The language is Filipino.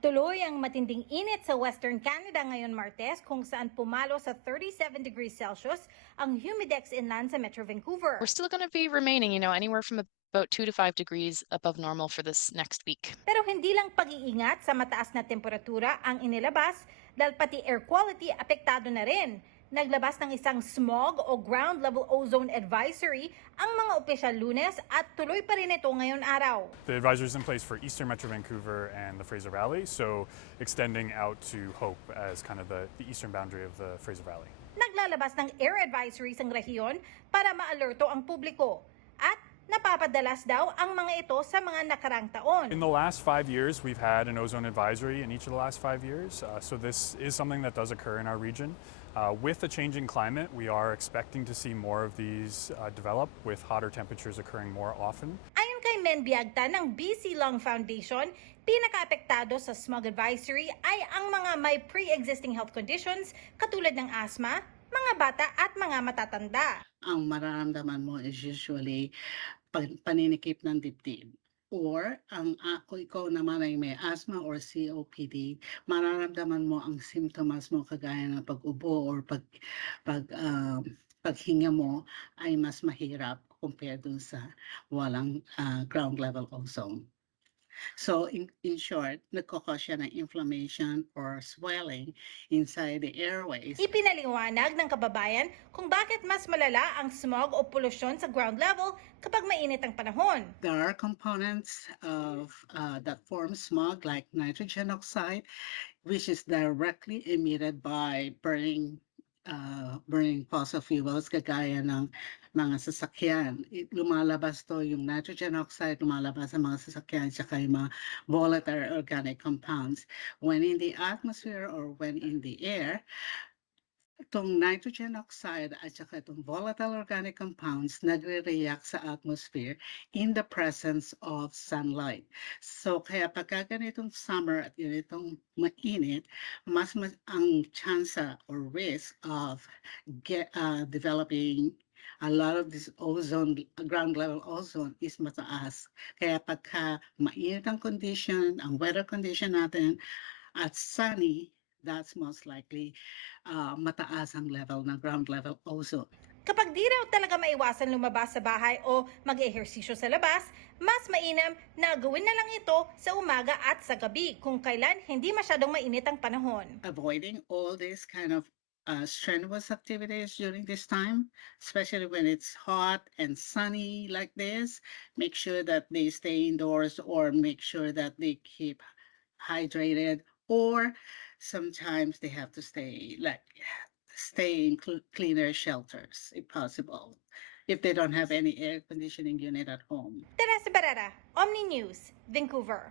Tuloy ang matinding init sa Western Canada ngayon Martes kung saan pumalo sa 37 degrees Celsius ang humidex inland sa Metro Vancouver. We're still going to be remaining, anywhere from about 2 to 5 degrees above normal for this next week. Pero hindi lang pag-iingat sa mataas na temperatura ang inilabas dahil pati air quality apektado na rin. Naglabas ng isang smog o ground level ozone advisory ang mga opisyal Lunes at tuloy pa rin ito ngayon araw. The advisory is in place for eastern Metro Vancouver and the Fraser Valley, so extending out to Hope as kind of the eastern boundary of the Fraser Valley. Naglalabas ng air advisory sa rehiyon para ma-alerto ang publiko at napapadalas daw ang mga ito sa mga nakarang taon. In the last 5 years, we've had an ozone advisory in each of the last 5 years, so this is something that does occur in our region. With the changing climate, we are expecting to see more of these develop, with hotter temperatures occurring more often. Ayon kay Men Biagta ng BC Lung Foundation, pinaka-apektado sa smog advisory ay ang mga may pre-existing health conditions katulad ng asthma, mga bata at mga matatanda. Ang mararamdaman mo is usually paninikip ng dibdib. Or kung ikaw naman ay may asthma or COPD, mararamdaman mo ang symptoms mo kagaya ng pag-ubo or paghinga mo ay mas mahirap compared dun sa walang ground level ozone. So in short, nagkakos siya ng inflammation or swelling inside the airways. Ipinaliwanag ng kababayan kung bakit mas malala ang smog o polusyon sa ground level kapag mainit ang panahon. There are components of that form smog like nitrogen oxide, which is directly emitted by burning fossil fuels kagaya ng mga sasakyan. Lumalabas to yung nitrogen oxide, lumalabas sa mga sasakyan, saka yung mga volatile organic compounds. When in the atmosphere or when in the air, itong nitrogen oxide at saka itong volatile organic compounds nagre-react sa atmosphere in the presence of sunlight. So kaya pagka ganitong summer at ganitong mainit, mas ang chance or risk of developing a lot of this ozone, ground level ozone is mataas. Kaya pagka mainit ang condition, ang weather condition natin at sunny, that's most likely mataas ang level ng ground level ozone. Kapag di raw talaga maiwasan lumabas sa bahay o mag-ehersisyo sa labas, mas mainam na gawin na lang ito sa umaga at sa gabi kung kailan hindi masyadong mainit ang panahon. Avoiding all these kind of strenuous activities during this time, especially when it's hot and sunny like this. Make sure that they stay indoors or make sure that they keep hydrated, or sometimes they have to stay in cleaner shelters if possible, if they don't have any air conditioning unit at home. Teresa Barrera, Omni News, Vancouver.